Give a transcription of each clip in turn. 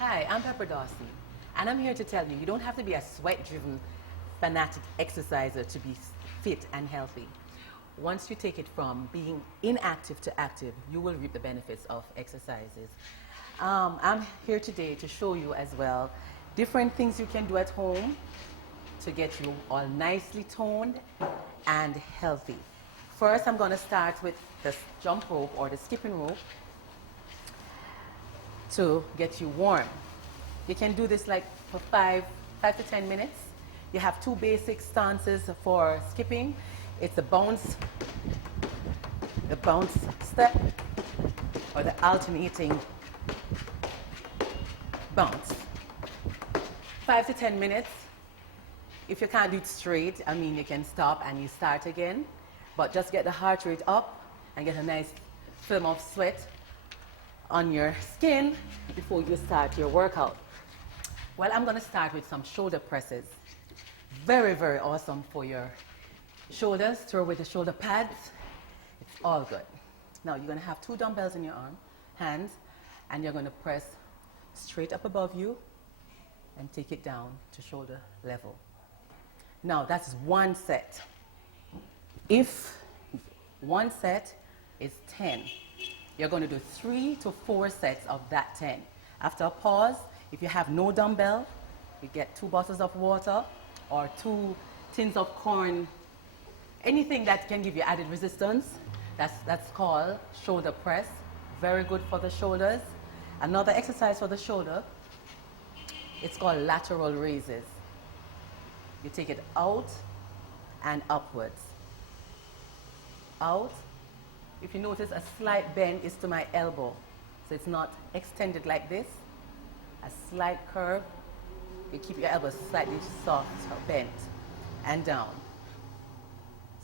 Hi, I'm Pepper Dawson, and I'm here to tell you, you don't have to be a sweat-driven, fanatic exerciser to be fit and healthy. Once you take it from being inactive to active, you will reap the benefits of exercises. I'm here today to show you as well different things you can do at home to get you all nicely toned and healthy. First, I'm going to start with the jump rope or the skipping rope to get you warm. You can do this like for 5 to 10 minutes. You have two basic stances for skipping. It's the bounce step, or the alternating bounce. 5 to 10 minutes. If you can't do it straight, I mean, you can stop and you start again. But just get the heart rate up and get a nice film of sweat on your skin before you start your workout. Well, I'm going to start with some shoulder presses. Very, very awesome for your shoulders. Throw with the shoulder pads. It's all good. Now, you're going to have 2 dumbbells in your hands, and you're going to press straight up above you and take it down to shoulder level. Now, that's one set. If one set is 10, you're going to do 3 to 4 sets of that 10. After a pause, if you have no dumbbell, you get 2 bottles of water or 2 tins of corn, anything that can give you added resistance. That's called shoulder press. Very good for the shoulders. Another exercise for the shoulder, it's called lateral raises. You take it out and upwards. Out. If you notice, a slight bend is to my elbow. So it's not extended like this. A slight curve. You keep your elbow slightly soft or bent. And down.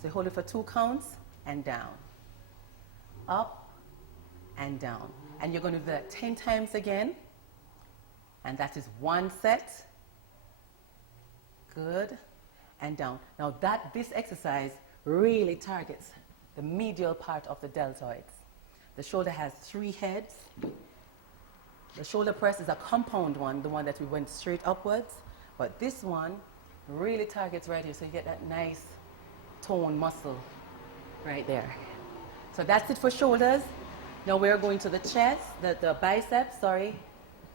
So hold it for 2 counts and down. Up and down. And you're going to do that 10 times again. And that is 1 set. Good. And down. Now this exercise really targets the medial part of the deltoids. The shoulder has 3 heads. The shoulder press is a compound one, the one that we went straight upwards. But this one really targets right here, so you get that nice toned muscle right there. So that's it for shoulders. Now we're going to the chest, the biceps, sorry.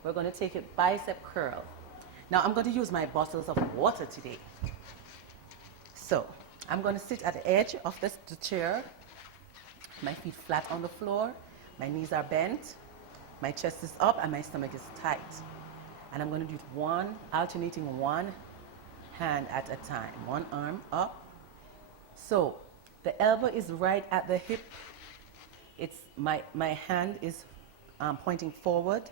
We're going to take it bicep curl. Now I'm going to use my bottles of water today. So I'm going to sit at the edge of the chair, my feet flat on the floor, my knees are bent, my chest is up and my stomach is tight. And I'm going to do alternating one hand at a time, one arm up. So the elbow is right at the hip. It's my hand is pointing forward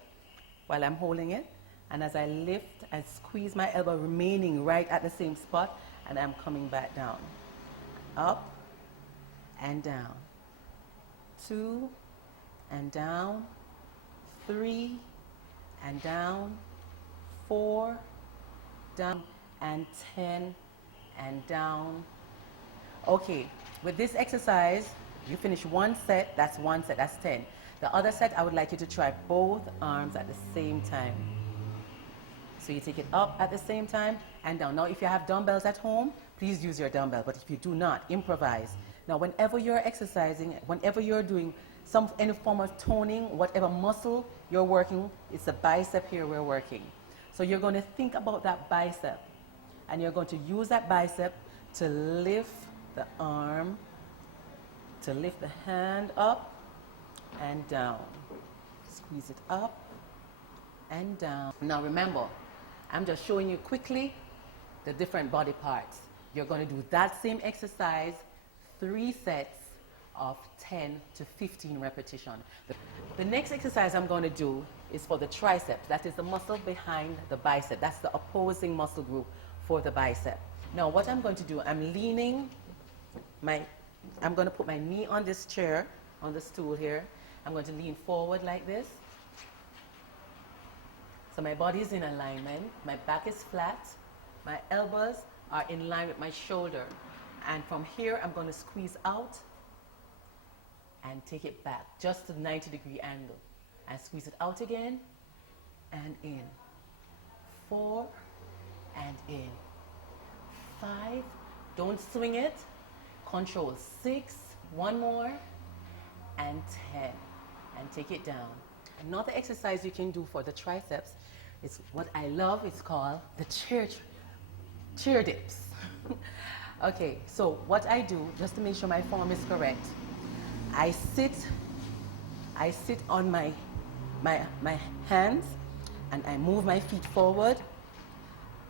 while I'm holding it. And as I lift, I squeeze my elbow remaining right at the same spot, and I'm coming back down. Up and down. 2 and down. 3 and down. 4 down, and 10 and down. Okay, with this exercise, you finish 1 set, that's 1 set, that's 10. The other set, I would like you to try both arms at the same time. So you take it up at the same time and down. Now, if you have dumbbells at home, please use your dumbbell. But if you do not, improvise. Now, whenever you're exercising, whenever you're doing any form of toning, whatever muscle you're working, it's the bicep here we're working. So you're going to think about that bicep. And you're going to use that bicep to lift the arm, to lift the hand up and down. Squeeze it up and down. Now remember, I'm just showing you quickly the different body parts. You're going to do that same exercise 3 sets of 10 to 15 repetitions. The next exercise I'm going to do is for the triceps. That is the muscle behind the bicep. That's the opposing muscle group for the bicep. Now what I'm going to do, I'm going to put my knee on this chair, on the stool here. I'm going to lean forward like this. So my body is in alignment, my back is flat, my elbows are in line with my shoulder. And from here, I'm going to squeeze out and take it back, just to the 90-degree angle. And squeeze it out again and in. 4 and in. 5, don't swing it. Control. 6, one more, and 10. And take it down. Another exercise you can do for the triceps is what I love. It's called the chair dips. Okay, so what I do, just to make sure my form is correct, I sit on my hands and I move my feet forward,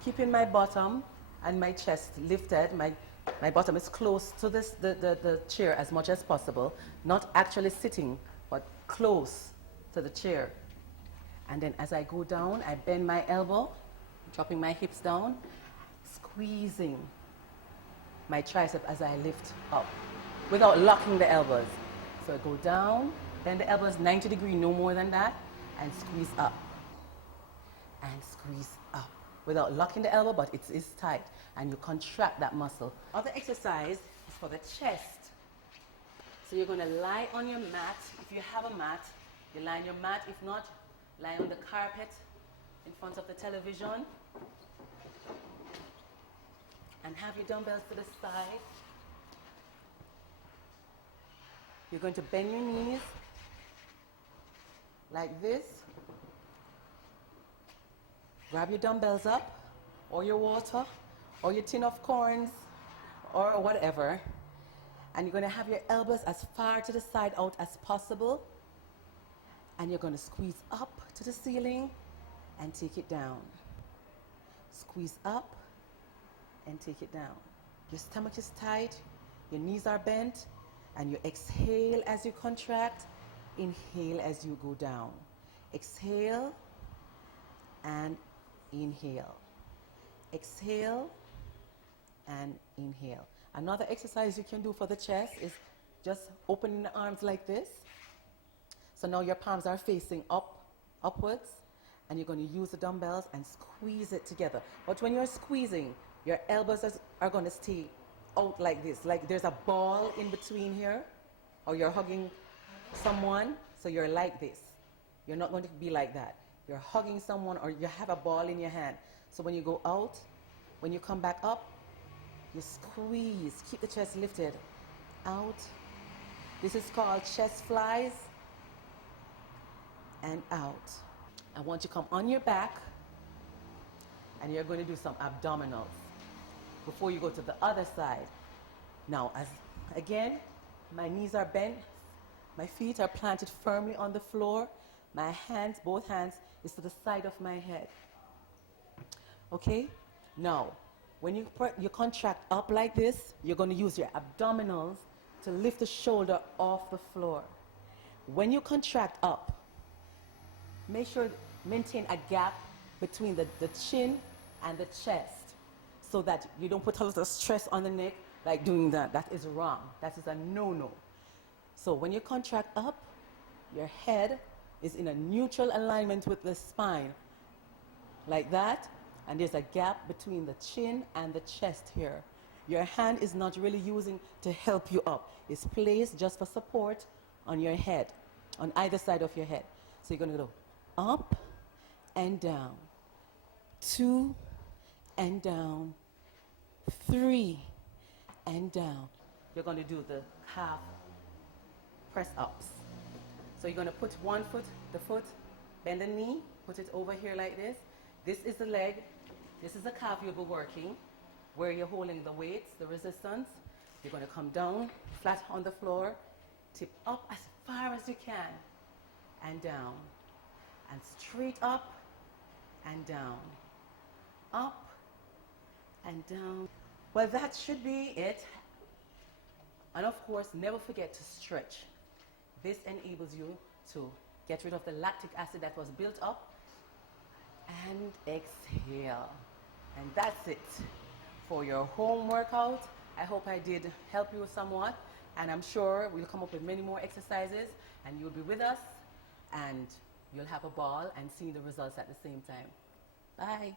keeping my bottom and my chest lifted. My bottom is close to the chair as much as possible, not actually sitting, but close to the chair. And then as I go down, I bend my elbow, dropping my hips down, squeezing my tricep as I lift up without locking the elbows. So I go down, bend the elbows 90 degrees, no more than that, and squeeze up. And squeeze up without locking the elbow, but it is tight, and you contract that muscle. Other exercise is for the chest. So you're going to lie on your mat. If you have a mat, you lie on your mat. If not, lie on the carpet in front of the television. And have your dumbbells to the side. You're going to bend your knees like this. Grab your dumbbells up, or your water, or your tin of corns, or whatever. And you're going to have your elbows as far to the side out as possible. And you're going to squeeze up to the ceiling and take it down. Squeeze up and take it down. Your stomach is tight, your knees are bent, and you exhale as you contract, inhale as you go down. Exhale and inhale. Exhale and inhale. Another exercise you can do for the chest is just opening the arms like this. So now your palms are facing upwards, and you're going to use the dumbbells and squeeze it together. But when you're squeezing, your elbows are going to stay out like this, like there's a ball in between here, or you're hugging someone, so you're like this. You're not going to be like that. You're hugging someone, or you have a ball in your hand. So when you go out, when you come back up, you squeeze, keep the chest lifted, out. This is called chest flies, and out. I want you to come on your back, and you're going to do some abdominals before you go to the other side. Now, again, my knees are bent, my feet are planted firmly on the floor, my hands, both hands, is to the side of my head. Okay? Now, when you contract up like this, you're going to use your abdominals to lift the shoulder off the floor. When you contract up, make sure maintain a gap between the chin and the chest, so that you don't put a lot of stress on the neck like doing that. That is wrong. That is a no-no. So when you contract up, your head is in a neutral alignment with the spine, like that, and there's a gap between the chin and the chest here. Your hand is not really using to help you up. It's placed just for support on your head, on either side of your head. So you're going to go up and down, 2 and down, 3 and down. You're going to do the calf press ups. So you're going to put one foot, the foot, bend the knee, put it over here like this. This is the leg. This is the calf you'll be working, where you're holding the weights, the resistance. You're going to come down, flat on the floor, tip up as far as you can, and down, and straight up and down, up and down. Well, that should be it. And of course, never forget to stretch. This enables you to get rid of the lactic acid that was built up, and exhale. And that's it for your home workout. I hope I did help you somewhat, and I'm sure we'll come up with many more exercises, and you'll be with us, and you'll have a ball and see the results at the same time. Bye.